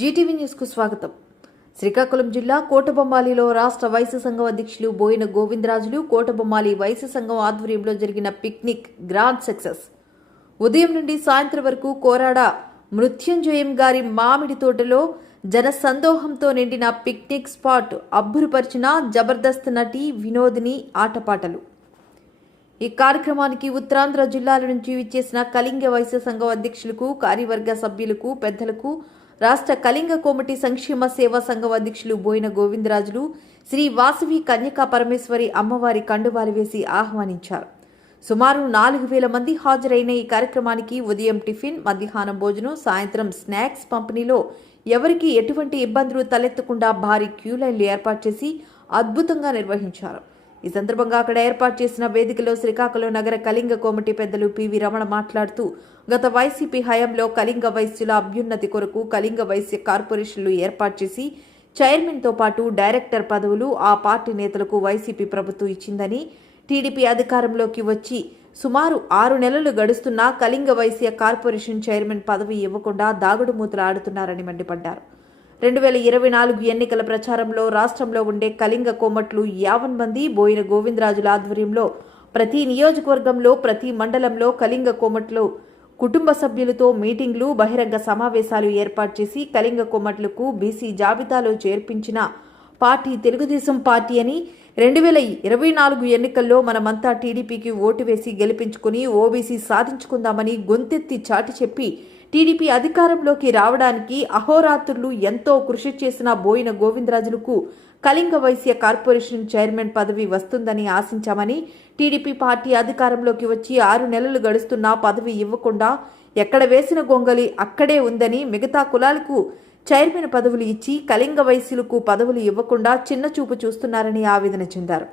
Zee TV news కు స్వాగతం. శ్రీకాకుళం జిల్లా కోటబొమ్మాలిలో రాష్ట్ర వైశ్య సంఘం అధ్యక్షులు బోయిన గోవిందరాజులు కోటబొమ్మాలి వైశ్య సంఘం ఆధ్వర్యంలో జరిగిన పిక్నిక్ గ్రాండ్ సక్సెస్. ఉదయం నుండి సాయంత్రం వరకు కోరాడ మృత్యుంజయం గారి మామిడి తోటలో జనసందోహంతో నిండిన పిక్నిక్ స్పాట్ అబ్బురుపరిచిన జబర్దస్త్ నటి వినోదిని ఆటపాటలు. ఈ కార్యక్రమానికి ఉత్తరాంధ్ర జిల్లాల నుంచి విచ్చేసిన కళింగ వైశ్య సంఘం అధ్యక్షులకు, కార్యవర్గ సభ్యులకు, పెద్దలకు, రాష్ట్ర కళింగ కోమటి సంక్షేమ సేవా సంఘం అధ్యక్షులు బోయిన గోవిందరాజులు శ్రీ వాసవి కన్యకా పరమేశ్వరి అమ్మవారి కండువాలు వేసి ఆహ్వానించారు. సుమారు 4,000 మంది హాజరైన ఈ కార్యక్రమానికి ఉదయం టిఫిన్, మధ్యాహ్నం భోజనం, సాయంత్రం స్నాక్స్ పంపిణీలో ఎవరికీ ఎటువంటి ఇబ్బందులు తలెత్తకుండా భారీ క్యూ లైన్లు ఏర్పాటు చేసి అద్భుతంగా నిర్వహించారు. ఈ సందర్భంగా అక్కడ ఏర్పాటు చేసిన వేదికలో శ్రీకాకుళం నగర కళింగ కోమటి పెద్దలు పివి రమణ మాట్లాడుతూ, గత వైసీపీ హయాంలో కళింగ వైశ్యుల అభ్యున్నతి కొరకు కళింగ వైశ్య కార్పొరేషన్లు ఏర్పాటు చేసి చైర్మన్తో పాటు డైరెక్టర్ పదవులు ఆ పార్టీ నేతలకు వైసీపీ ప్రభుత్వం ఇచ్చిందని, టీడీపీ అధికారంలోకి వచ్చి సుమారు 6 నెలలు గడుస్తున్నా కళింగ వైశ్య కార్పొరేషన్ చైర్మన్ పదవి ఇవ్వకుండా దాగుడు మూతలు ఆడుతున్నారని మండిపడ్డారు. 2024 ఎన్నికల ప్రచారంలో రాష్ట్రంలో ఉండే కళింగ కోమట్లు 50 మంది బోయిన గోవిందరాజుల ఆధ్వర్యంలో ప్రతి నియోజకవర్గంలో, ప్రతి మండలంలో కళింగ కోమట్లు కుటుంబ సభ్యులతో మీటింగ్లు, బహిరంగ సమావేశాలు ఏర్పాటు చేసి కళింగ కోమట్లకు బీసీ జాబితాలో చేర్పించిన పార్టీ తెలుగుదేశం పార్టీ అని, 2024 ఎన్నికల్లో మనమంతా టీడీపీకి ఓటు వేసి గెలిపించుకుని ఓబీసీ సాధించుకుందామని గొంతెత్తి చాటి చెప్పి టీడీపీ అధికారంలోకి రావడానికి అహోరాత్రులు ఎంతో కృషి చేసిన బోయిన గోవిందరాజులకు కళింగ వైశ్య కార్పొరేషన్ చైర్మన్ పదవి వస్తుందని ఆశించామని, టీడీపీ పార్టీ అధికారంలోకి వచ్చి 6 నెలలు గడుస్తున్నా పదవి ఇవ్వకుండా ఎక్కడ వేసిన గొంగలి అక్కడే ఉందని, మిగతా కులాలకు చైర్మన్ పదవులు ఇచ్చి కళింగ వైశ్యులకు పదవులు ఇవ్వకుండా చిన్నచూపు చూస్తున్నారని ఆవేదన చెందారు.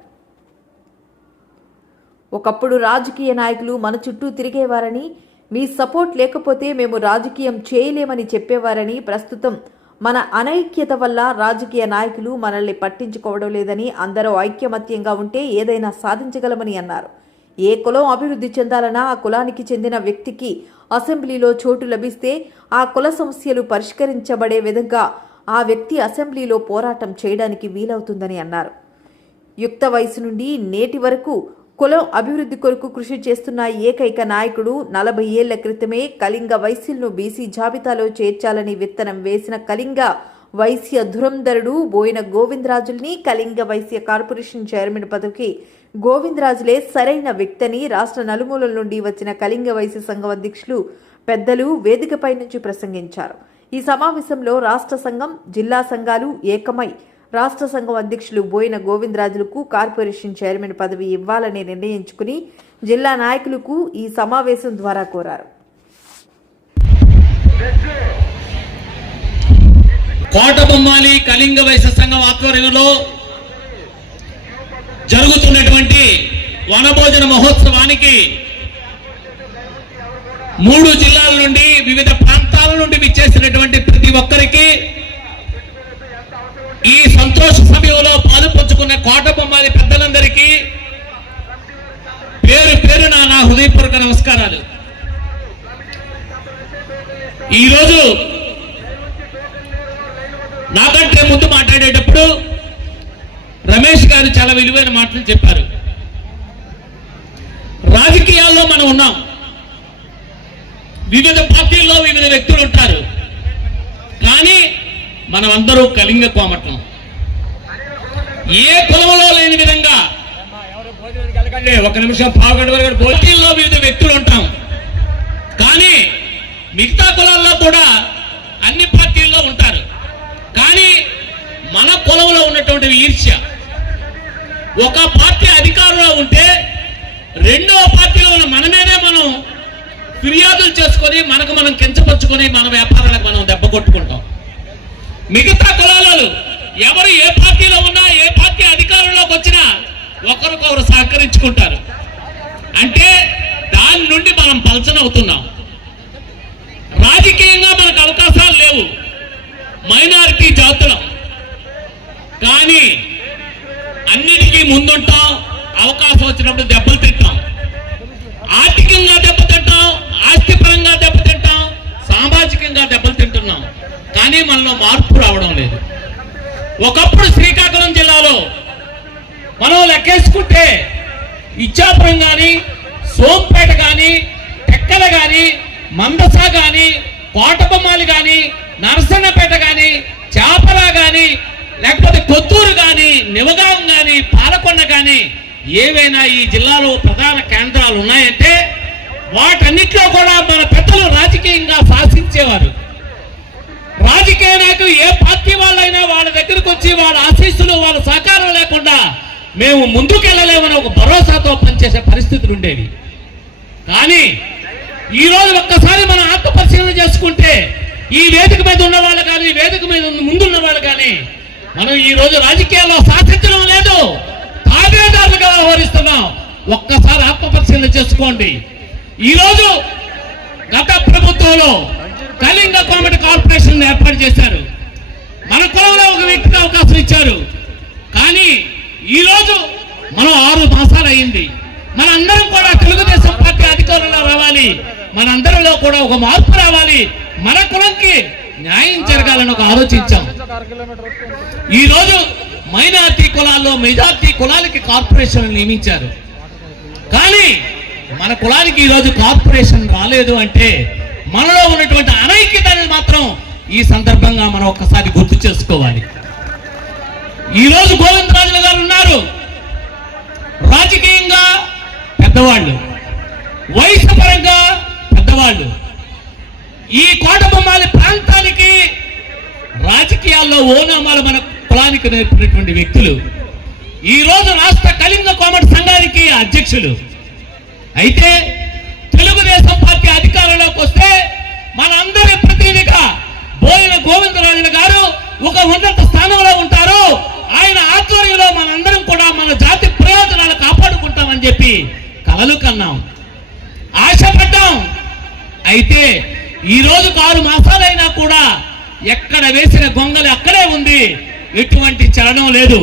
ఒకప్పుడు రాజకీయ నాయకులు మన చుట్టూ తిరిగేవారని, మీ సపోర్ట్ లేకపోతే మేము రాజకీయం చేయలేమని చెప్పేవారని, ప్రస్తుతం మన అనైక్యత వల్ల రాజకీయ నాయకులు మనల్ని పట్టించుకోవడం లేదని, అందరూ ఐక్యమత్యంగా ఉంటే ఏదైనా సాధించగలమని అన్నారు. ఏ కులం అభివృద్ధి చెందాలన్నా ఆ కులానికి చెందిన వ్యక్తికి అసెంబ్లీలో చోటు లభిస్తే ఆ కుల సమస్యలు పరిష్కరించబడే విధంగా ఆ వ్యక్తి అసెంబ్లీలో పోరాటం చేయడానికి వీలవుతుందని అన్నారు. యుక్త వయసు నుండి నేటి వరకు కులం అభివృద్ధి కొరకు కృషి చేస్తున్న ఏకైక నాయకుడు 40 ఏళ్ల క్రితమే కళింగ వైశ్యులను బీసీ జాబితాలో చేర్చాలని విత్తనం వేసిన కళింగ వైశ్య ధురంధరుడు బోయిన గోవిందరాజుల్ని కళింగ వైశ్య కార్పొరేషన్ చైర్మన్ పదవికి గోవిందరాజులే సరైన వ్యక్తిని రాష్ట్ర నలుమూలల నుండి వచ్చిన కళింగ వైశ్య సంఘం అధ్యక్షులు, పెద్దలు వేదికపై నుంచి ప్రసంగించారు. ఈ సమావేశంలో రాష్ట్ర సంఘం, జిల్లా సంఘాలు ఏకమై రాష్ట్ర సంఘం అధ్యక్షులు బోయిన గోవిందరాజులకు కార్పొరేషన్ చైర్మన్ పదవి ఇవ్వాలని నిర్ణయించుకుని జిల్లా నాయకులకు ఈ సమావేశం ద్వారా కోరారు. కోటబొమ్మాలి కళింగ వైశ్య సంఘం ఆధ్వర్యంలో జరుగుతున్నటువంటి వనభోజన మహోత్సవానికి 3 జిల్లాల నుండి, వివిధ ప్రాంతాల నుండి విచ్చేసినటువంటి ప్రతి ఒక్కరికి, ఈ సంతోష సమయంలో పాలుపంచుకున్న కోటబొమ్మాలి పెద్దలందరికీ పేరు పేరున నా హృదయపూర్వక నమస్కారాలు. ఈరోజు నాకంటే ముందు మాట్లాడేటప్పుడు రమేష్ గారు చాలా విలువైన మాటలు చెప్పారు. రాజకీయాల్లో మనం ఉన్నాం, వివిధ పార్టీల్లో వివిధ వ్యక్తులు ఉంటారు, కానీ మనం అందరూ కళింగ కోమటం. ఏ కులంలో లేని విధంగా ఒక నిమిషం పార్టీల్లో వివిధ వ్యక్తులు ఉంటాం, కానీ మిగతా కులాల్లో కూడా అన్ని పార్టీల్లో ఉంటారు. కానీ మన కులంలో ఉన్నటువంటి ఈర్ష్య, ఒక పార్టీ అధికారంలో ఉంటే రెండో పార్టీలో ఉన్న మనమేనే మనం ఫిర్యాదులు చేసుకొని మనకు మనం కించపరుచుకొని మన వ్యాపారాలకు మనం దెబ్బ కొట్టుకుంటాం. మిగతా కులాలు ఎవరు ఏ పార్టీలో ఉన్నా, ఏ పార్టీ అధికారంలోకి వచ్చినా ఒకరికొకరు సహకరించుకుంటారు. అంటే దాని నుండి మనం పలచనవుతున్నాం. రాజకీయంగా మనకు అవకాశాలు లేవు, మైనారిటీ జాతులం, కానీ అన్నిటికీ ముందుంటాం. అవకాశం వచ్చినప్పుడు దెబ్బలు తింటాం, ఆర్థికంగా దెబ్బతింటాం, ఆస్తిపరంగా దెబ్బతింటాం, సామాజికంగా దెబ్బలు తింటున్నాం. కానీ మనలో మార్పు రావడం లేదు. ఒకప్పుడు శ్రీకాకుళం జిల్లాలో మనం లెక్కేసుకుంటే ఇచ్చాపురం కానీ, సోంపేట కానీ, టెక్కల కానీ, మందస కానీ, కోటబొమ్మాలి కానీ, నరసన్నపేట కానీ, చాపల కానీ, లేకపోతే కొత్తూరు కానీ, నివగాం కానీ, పాలకొండ కానీ ఏవైనా ఈ జిల్లాలో ప్రధాన కేంద్రాలు ఉన్నాయంటే వాటన్నిటిలో కూడా మన పెద్దలు రాజకీయంగా శాసించేవారు. రాజకీయ నాయకులు ఏ పార్టీ వాళ్ళైనా వాళ్ళ దగ్గరకు వచ్చి వాళ్ళ ఆశీస్సులు, వాళ్ళ సహకారం లేకుండా మేము ముందుకెళ్ళలేమని ఒక భరోసాతో పనిచేసే పరిస్థితులు ఉండేవి. కానీ ఈరోజు ఒక్కసారి మనం ఆత్మపరిశీలన చేసుకుంటే ఈ వేదిక మీద ఉన్న వాళ్ళు కానీ, వేదిక మీద ముందున్న వాళ్ళు కానీ మనం ఈ రోజు రాజకీయాల్లో శాసించడం లేదు, తాబేదారులుగా వ్యవహరిస్తున్నాం. ఒక్కసారి ఆత్మపరిశీలన చేసుకోండి. ఈరోజు గత ప్రభుత్వంలో కళింగ కోమటి కార్పొరేషన్ ఏర్పాటు చేశారు. మన కులంలో ఒక వ్యక్తికి అవకాశం ఇచ్చారు. కానీ ఈరోజు మనం 6 మాసాలు అయింది. మనందరం కూడా తెలుగుదేశం పార్టీ అధికారంలో రావాలి, మనందరిలో కూడా ఒక మార్పు రావాలి, మన కులంకి న్యాయం జరగాలని ఒక ఆలోచించాం. ఈరోజు మైనార్టీ కులాల్లో మెజార్టీ కులాలకి కార్పొరేషన్ నియమించారు. కానీ మన కులానికి ఈరోజు కార్పొరేషన్ రాలేదు అంటే మనలో ఉన్నటువంటి అనైక్యతని మాత్రం ఈ సందర్భంగా మనం ఒక్కసారి గుర్తు చేసుకోవాలి. ఈరోజు గోవిందరాజులు గారు ఉన్నారు, రాజకీయంగా పెద్దవాళ్ళు, వయసు పరంగా పెద్దవాళ్ళు, ఈ కోటబొమ్మాలి ప్రాంతానికి రాజకీయాల్లో ఓనామాలు మన కులానికి నేర్పినటువంటి వ్యక్తులు. ఈ రోజు రాష్ట్ర కళింగ కోమటి సంఘానికి అధ్యక్షులు. అయితే తెలుగుదేశం పార్టీ అధికారంలోకి వస్తే మనందరి ప్రతినిధిగా బోయిన గోవిందరాజులు గారు ఒక ఉన్నత స్థానంలో ఉంటారు. ఆయన ఆధ్వర్యంలో మనందరం కూడా మన జాతి ప్రయోజనాలు కాపాడుకుంటామని చెప్పి కలలు కన్నాం, ఆశపడ్డాం. అయితే ఈ రోజు 6 మాసాలైనా కూడా ఎక్కడ వేసిన గొంగలి అక్కడే ఉంది, ఎటువంటి చలనం లేదు.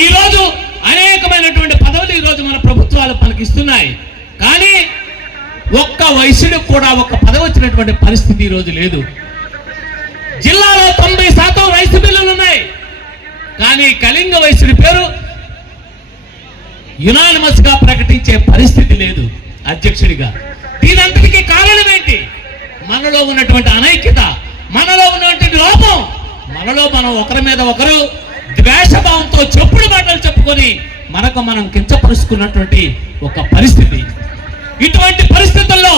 ఈ రోజు అనేకమైనటువంటి పదవులు ఈ రోజు మన ప్రభుత్వాలు మనకి ఇస్తున్నాయి. కానీ ఒక్క వైశ్యుడికి కూడా ఒక్క పదవి వచ్చినటువంటి పరిస్థితి ఈ రోజు లేదు. జిల్లాలో 90% రైతు బిల్లులు ఉన్నాయి. కానీ కళింగ వైశ్యుడి పేరు యునానిమస్ గా ప్రకటించే పరిస్థితి లేదు అధ్యక్షుడిగా. దీనంతటికీ కారణం ఏంటి? మనలో ఉన్నటువంటి అనైక్యత, మనలో ఉన్నటువంటి లోపం, మనలో మనం ఒకరి మీద ఒకరు ద్వేషభావంతో చెప్పుడు మాటలు చెప్పుకొని మనకు మనం కించపరుచుకున్నటువంటి ఒక పరిస్థితి. ఇటువంటి పరిస్థితుల్లో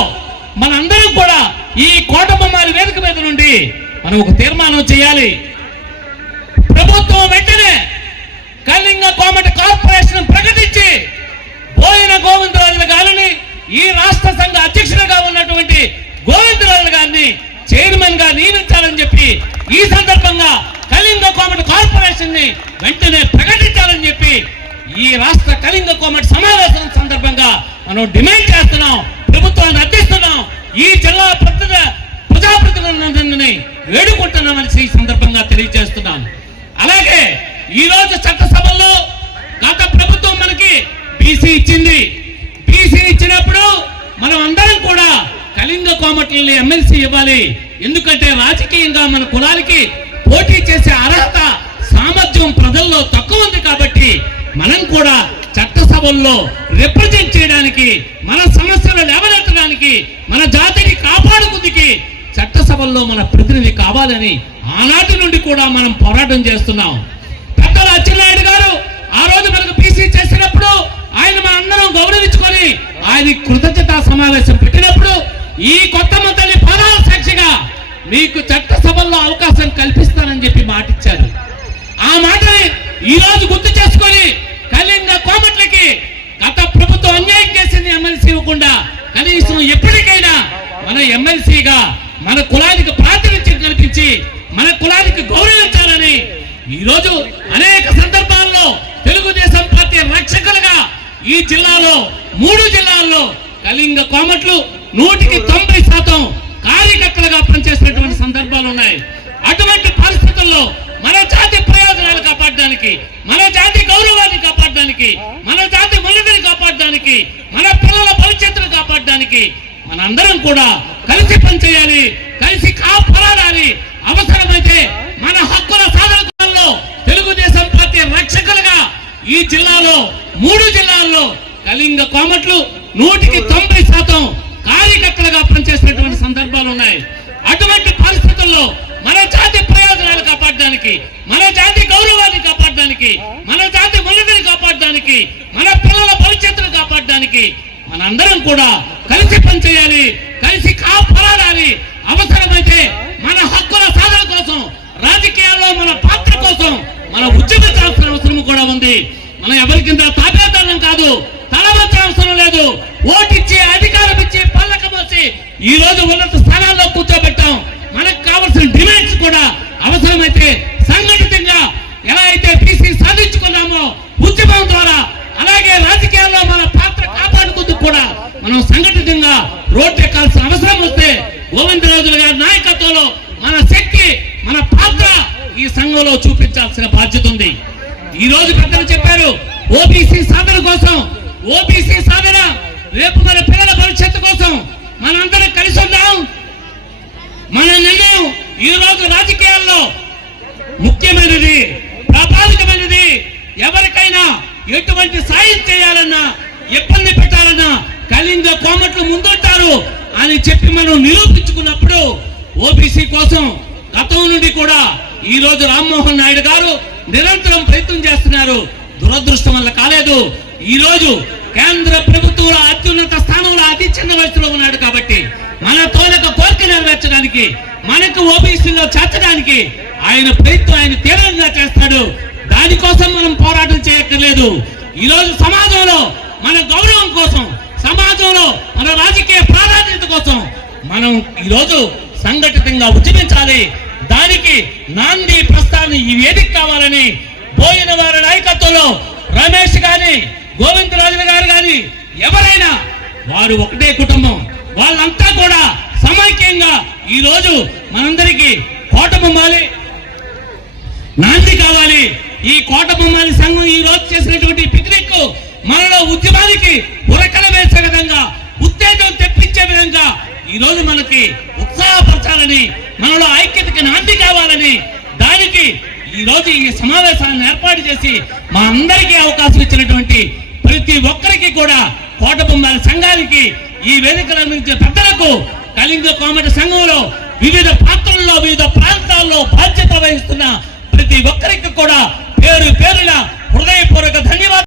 మనందరం కూడా ఈ కోటబొమ్మాలి వేదిక మీద నుండి మనం ఒక తీర్మానం చేయాలి. ప్రభుత్వం వెంటనే కళింగ కోమటి కార్పొరేషన్ ప్రకటించి బోయిన గోవిందరాజులు గారిని ఈ రాష్ట్ర సంఘ అధ్యక్షుడిగా ఉన్నటువంటి గోవిందరాజులు గారిని చైర్మన్ గా నియమించాలని చెప్పి ఈ సందర్భంగా కళింగ కోమటి కార్పొరేషన్ ని వెంటనే ప్రకటించాలని చెప్పి ఈ రాష్ట్ర కళింగ కోమటి సమావేశం సందర్భంగా మనం డిమాండ్ చేస్తున్నాం, ప్రభుత్వాన్ని అర్థిస్తున్నాం, ఈ జిల్లా ప్రజాప్రతినిధులని వేడుకుంటున్నామని ఈ సందర్భంగా తెలియజేస్తున్నాను. అలాగే ఈ రోజు చట్టసభల్లో గత ప్రభుత్వం మనకి బీసీ ఇచ్చింది. బీసీ ఇచ్చినప్పుడు మనం అందరం కూడా కళింగ కోమటిని ఎమ్మెల్సీ ఇవ్వాలి. ఎందుకంటే రాజకీయంగా మన కులానికి పోటీ చేసే అర్హత, సామర్థ్యం ప్రజల్లో తక్కువ ఉంది. కాబట్టి మనం కూడా చట్టసభల్లో రిప్రజెంట్ చేయడానికి, మన సమస్యలు లేవనెత్తడానికి, మన జాతిని కాపాడుకుందికి చట్టసభల్లో మన ప్రతినిధి కావాలని ఆనాటి నుండి కూడా మనం పోరాటం చేస్తున్నాం. పెద్దల అచ్చెన్నాయుడు గారు ఆ రోజు మనకు బీసీ చేసినప్పుడు ఆయన మనందరం గౌరవించుకొని ఆయన కృతజ్ఞతా సమావేశం పెట్టినప్పుడు ఈ కొత్త మంత్రి పదాల సాక్షిగా మీకు చట్టసభల్లో అవకాశం కల్పిస్తానని చెప్పి మాటిచ్చారు. ఆ మాటని ఈ రోజు గుర్తు చేసుకొని కళింగ కోమట్లకి గత ప్రభుత్వం అన్యాయం చేసింది ఎమ్మెల్సీ ఇవ్వకుండా కనీసం ఎప్పటికైనా మన ఎమ్మెల్సీగా మన కులానికి ప్రాతినిధ్యం కల్పించి మన కులానికి గౌరవించాలని ఈరోజు అనేక సందర్భాల్లో తెలుగుదేశం పార్టీ రక్షకులుగా ఈ జిల్లాలో 3 జిల్లాల్లో కళింగ కోమట్లు 100% కార్యకర్తలుగా పనిచేసినటువంటి సందర్భాలు ఉన్నాయి. అటువంటి పరిస్థితుల్లో మన జాతి ప్రయోజనాలు కాపాడడానికి, మన జాతి గౌరవాన్ని కాపాడడానికి, మన జాతి ఉన్నతిని కాపాడడానికి, మన పిల్లల భవిష్యత్తును కాపాడడానికి మనందరం కూడా కలిసి పనిచేయాలి, కలిసి కాపాడాలి. అవసరమైతే మన హక్కుల సాధనలో తెలుగుదేశం పార్టీ రక్షకులుగా ఈ జిల్లాలో 3 జిల్లాల్లో కళింగ కోమట్లు 100% కార్యకర్తలుగా పనిచేసినటువంటి సందర్భాలు ఉన్నాయి. అటువంటి పరిస్థితుల్లో మన జాతి ప్రయోజనాలు కాపాడడానికి, మన జాతి గౌరవాన్ని కాపాడడానికి, మన జాతి ఉన్నతిని కాపాడడానికి, మన పిల్లల భవిష్యత్తును కాపాడడానికి మనందరం కూడా కలిసి పనిచేయాలి, కలిసి కాపాడాలి. అవసరమైతే మన హక్కుల సాధన కోసం, రాజకీయాల్లో మన పాత్ర కోసం మనం ఉద్యమించాల్సిన అవసరం కూడా ఉంది. మనం ఎవరి కింద తాపేతనం కాదు, తలవంచ అవసరం లేదు. ఓటిచ్చి, అధికారం ఇచ్చి, పల్లక మోసి ఈ రోజు ఉన్నత స్థానాల్లో కూర్చోబెట్టాం. మనకు కావాల్సిన డిమాండ్స్ కూడా అవసరమైతే సంఘటితంగా ఎలా అయితే పీసీ సాధించుకున్నామో ఉద్యమం ద్వారా, అలాగే రాజకీయాల్లో మన పాత్ర కాపాడుకుంటూ కూడా మనం సంఘటితంగా రోడ్డు ఎక్కాల్సిన అవసరం వస్తే గోవిందరాజులు గారి నాయకత్వంలో మన శక్తి, మన పాత్ర ఈ సంఘంలో చూపించాల్సిన బాధ్యత ఉంది. ఈ రోజు పెద్దలు చెప్పారు, ఓబీసీ సాధన కోసం, ఓబీసీ సాధన రేపు మన పిల్లల భవిష్యత్తు కోసం మనందరం కలిసి ఉన్నాం. మన నిర్ణయం ఈ రోజు రాజకీయాల్లో ముఖ్యమైనది, ప్రామాణికమైనది. ఎవరికైనా ఎటువంటి సాయం చేయాలన్నా, ఇబ్బంది పెట్టాలన్నా కళింగ కోమట్లు ముందుంటారు అని చెప్పి మనం నిరూపించుకున్నప్పుడు ఓబీసీ కోసం గతం నుండి కూడా ఈ రోజు రామ్మోహన్ నాయుడు గారు నిరంతరం ప్రయత్నం చేస్తున్నారు. దురదృష్టం వల్ల కాలేదు. ఈ రోజు కేంద్ర ప్రభుత్వంలో అత్యున్నత స్థానంలో అతి చిన్న వయసులో ఉన్నాడు కాబట్టి మన తోలక కోరిక నెరవేర్చడానికి, మనకు ఓబీసీలో చేర్చడానికి ఆయన ప్రయత్నం ఆయన తీవ్రంగా చేస్తాడు. దానికోసం మనం పోరాటం చేయక్కర్లేదు. ఈ రోజు సమాజంలో మన గౌరవం కోసం, సమాజంలో మన రాజకీయ ప్రాధాన్యత కోసం మనం ఈ రోజు సంఘటితంగా ఉద్యమించాలి. దానికి నాంది ప్రస్థానం ఈ వేదిక కావాలని బోయిన వారి నాయకత్వంలో రమేష్ గాని, గోవిందరాజులు గారు గాని ఎవరైనా వారు ఒకటే కుటుంబం, వాళ్ళంతా కూడా సమైక్యంగా ఈ రోజు మనందరికీ కోటబొమ్మాలి నాంది కావాలి. ఈ కోటబొమ్మాలి సంఘం ఈ రోజు చేసినటువంటి పిక్నిక్ మనలో ఉద్యమానికి ఉరకల వేసే విధంగా, ఉత్తేజం తెప్పించే విధంగా ఈ రోజు మనకి ఉత్సాహపరచాలని, మనలో ఐక్యతకి నాంది కావాలని, దానికి ఈ రోజు ఈ సమావేశాలను ఏర్పాటు చేసి మా అందరికీ అవకాశం ఇచ్చినటువంటి ప్రతి ఒక్కరికి కూడా కోటబొమ్మాలి సంఘానికి, ఈ వేదికల నుంచి పెద్దలకు, కళింగ కోమటి సంఘంలో వివిధ పాత్రల్లో వివిధ ప్రాంతాల్లో బాధ్యత వహిస్తున్న ప్రతి ఒక్కరికి కూడా పేరు పేరున హృదయపూర్వక ధన్యవాదాలు.